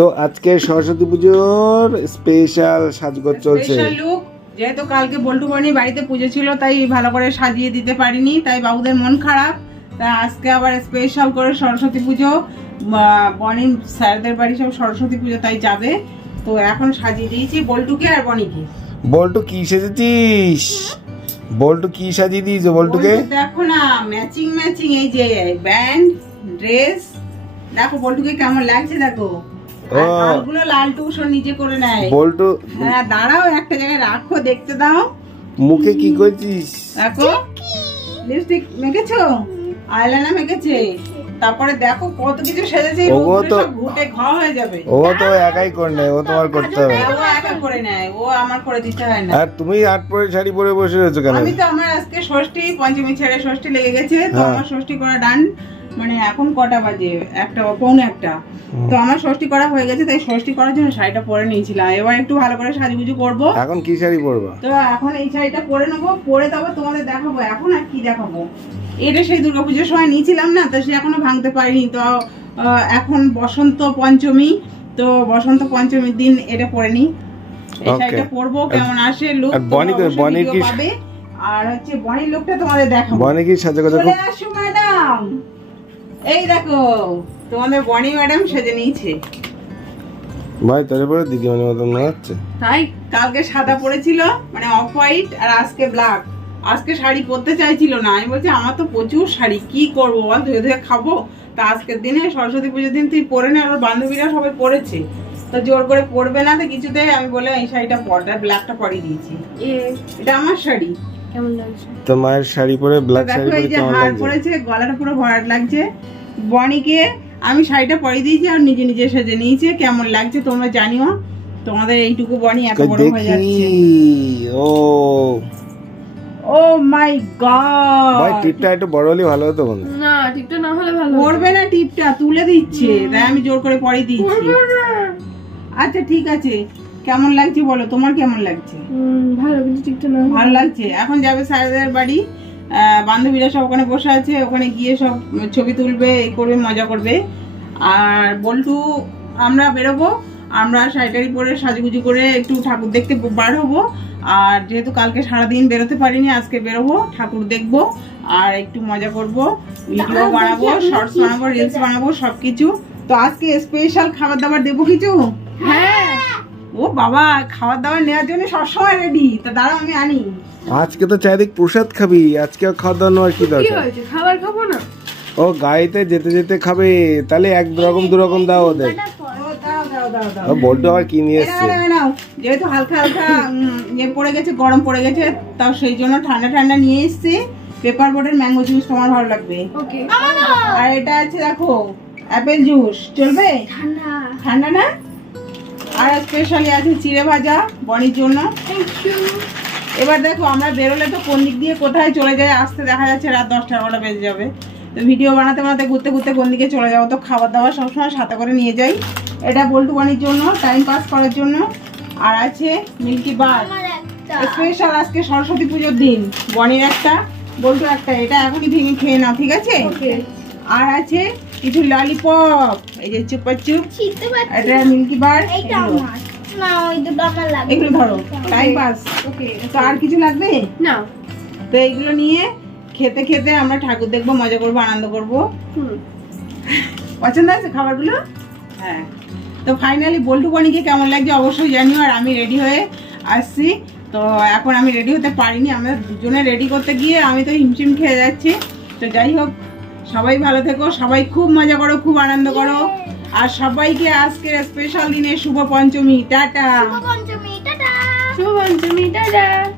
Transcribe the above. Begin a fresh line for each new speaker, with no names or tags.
তো আজকে সরস্বতী পুজোর স্পেশাল সাজগোজ চলছে।
যেহেতু কালকে বল্টু বনি বাড়িতে পুজো ছিল তাই ভালো করে সাজিয়ে দিতে পারিনি তাই বাবুদের মন খারাপ। তাই আজকে আবার স্পেশাল করে সরস্বতী পুজো বনি স্যারদের বাড়ি সব সরস্বতী পুজো তাই যাবে। তো এখন সাজিয়ে দিয়েছি বল্টুকে আর বনিকে।
বল্টু কি সেজেছিস? বল্টু কি সাজিয়ে দিয়েছে বল্টুকে?
দেখো না ম্যাচিং ম্যাচিং এই যে ব্যান্ড ড্রেস। দেখো বল্টুকে কেমন লাগছে দেখো। আর
ও।
গালগুলো নিজে করে নেয়।
বল্টু
হ্যাঁ দাঁড়াও একটা জায়গায় রাখো দেখতে দাও।
মুখে কি করছিস?
দেখো লিপস্টিক মেখেছো? আইলাইনার মেখেছে। তারপরে দেখো কত কিছু সেজেছে এই
তো-
ঘুটে ঘ হয়ে যাবে।
ও তো একাই করে নেয় ও তোমার করতে হবে।
ও একা করে নেয় ও আমার করে দিতে হয় না।
আর তুমি আট পরে শাড়ি পরে বসে রয়েছো কেন?
আমি তো আমার আজকে ষষ্ঠী পঞ্চমী ছেড়ে ষষ্ঠী লেগে গেছে তো
হ্যাঁ।
আমার ষষ্ঠী করা ডান মানে এখন কটা বাজে? একটা পৌনে একটা। তো আমার ষষ্ঠী করা হয়ে গেছে তাই ষষ্ঠী করার জন্য শাড়িটা পরে নিয়েছিলাম। এবার একটু ভালো করে সাজুগুজু করব।
এখন কি শাড়ি পরবা?
তো এখন এই শাড়িটা পরে নেব পরে তারপর তোমাদের দেখাবো এখন আর কি দেখাবো। এটা সেই দুর্গাপুজোর সময় নিয়েছিলাম না তো সে এখনও ভাঙতে পারিনি। তো এখন বসন্ত পঞ্চমী তো বসন্ত পঞ্চমীর দিন এটা পরে নি এই শাড়িটা পরবো কেমন আসে লুক
আর বনি কি-
আর হচ্ছে বনির লুকটা তোমাদের দেখাবো।
বনে কি সাজা কথা
চলে আসো ম্যাডাম এই দেখো তোমাদের বনি ম্যাডাম সেজে নিয়েছে।
ভাই তোর পরে দিকে মানে মতন মনে হচ্ছে
তাই কালকে সাদা পরেছিল মানে অফ হোয়াইট আর আজকে ব্ল্যাক আজকে শাড়ি পরতে চাইছিল না আমি বলছি আমার তো প্রচুর শাড়ি কি করব বল ধুয়ে ধুয়ে খাব? তা আজকের দিনে সরস্বতী পুজোর দিন তুই পরে না আর ওর বান্ধবীরা সবাই পরেছে। তো জোর করে পরবে না তো কিছুতে আমি বলে এই শাড়িটা পরটা ব্ল্যাকটা পরিয়ে দিয়েছি। এটা আমার শাড়ি।
কেমন লাগছে?
তো মায়ের শাড়ি পরে ব্ল্যাক শাড়ি পরে কেমন লাগছে?
পরেছে গলাটা পুরো ভরাট লাগছে। বনিকে আমি শাড়িটা পরিয়ে দিয়েছি আর নিজে নিজে সেজে নিয়েছে। কেমন লাগছে তোমরা জানিও। তোমাদের এইটুকু বনি এত বড় হয়ে যাচ্ছে।
ও।
Oh my God.
ভাই টিপটা একটু বড় হলে ভালো হতো বন্ধু।
না ঠিকটা না হলে ভালো
পড়বে না। টিপটা তুলে দিচ্ছে। তাই আমি জোর করে পরিয়ে দিচ্ছি আচ্ছা ঠিক আছে। কেমন লাগছে বলো? তোমার কেমন লাগছে?
ভালো কিন্তু ঠিকটা না।
ভালো লাগছে। এখন যাবে স্যারদের বাড়ি। বান্ধবীরা সব ওখানে বসে আছে ওখানে গিয়ে সব ছবি তুলবে এই করবে মজা করবে। আর বল্টু আমরা বেরোবো। আমরা শাড়িটারি পরে সাজুগুজু করে একটু ঠাকুর দেখতে বার হব। আর যেহেতু কালকে সারাদিন বেরোতে পারিনি আজকে বেরোবো ঠাকুর দেখব আর একটু মজা করব। ভিডিও বানাবো শর্টস বানাবো রিলস বানাবো সব কিছু তো আজকে স্পেশাল খাবার দাবার দেবো কিছু?
হ্যাঁ
ও বাবা খাবার দাবার নেওয়ার জন্য সবসময় রেডি তা দাঁড়াও আমি আনি।
আজকে তো চারিদিক প্রসাদ খাবি আজকে খাওয়া দাওয়া নেওয়ার কি
কি
দরকার?
হয়েছে? খাবার খাব না?
ও গাড়িতে যেতে যেতে খাবে তাহলে এক রকম দু রকম দাও ওদের।
ও, দাও দাও দাও দাও
ও বলতো আবার কি নিয়ে এসছে?
নাও, যেহেতু হালকা হালকা ইয়ে পড়ে গেছে গরম পড়ে গেছে তাও সেই জন্য ঠান্ডা ঠান্ডা নিয়ে এসেছি। পেপার বোর্ডের ম্যাঙ্গো জুস তোমার ভালো লাগবে। আর এটা আছে দেখো অ্যাপেল জুস চলবে?
ঠান্ডা।
ঠান্ডা না? আর স্পেশালি আছে চিড়ে ভাজা বনির জন্য। এবার দেখো আমরা বেরোলে তো কোন দিক দিয়ে কোথায় চলে যায় আসতে দেখা যাচ্ছে রাত দশটা এগারোটা বেজে যাবে। তো ভিডিও বানাতে বানাতে ঘুরতে ঘুরতে কোন দিকে চলে যাব তো খাবার দাবার সবসময় সাথে করে নিয়ে যাই। এটা বল্টু বানির জন্য টাইম পাস করার জন্য। আর আছে মিল্কি বার। স্পেশাল আজকে সরস্বতী পুজোর দিন বনির একটা বল্টু একটা এটা এখনই ভেঙে খেয়ে নাও ঠিক আছে? আর আছে কিছু ললিপপ এই যে চুপা চুপ এটা মিল্কি বার
এইটা
এগুলো। ধরো টাইম পাস
ওকে
তো আর কিছু লাগবে?
না।
তো এইগুলো নিয়ে খেতে খেতে আমরা ঠাকুর দেখব মজা করব আনন্দ করব।
হুম।
পছন্দ আছে খাবারগুলো? হ্যাঁ। তো ফাইনালি বল্টু বনিকে কেমন লাগছে অবশ্যই জানিও আর আমি রেডি হয়ে আসছি। তো এখন আমি রেডি হতে পারিনি আমরা দুজনে রেডি করতে গিয়ে আমি তো হিমশিম খেয়ে যাচ্ছি। তো যাই হোক সবাই ভালো থেকো সবাই খুব মজা করো খুব আনন্দ করো। আর সবাইকে আজকের স্পেশাল দিনে শুভ পঞ্চমী টাটা।
পঞ্চমী টাটা।
শুভ পঞ্চমী টাটা।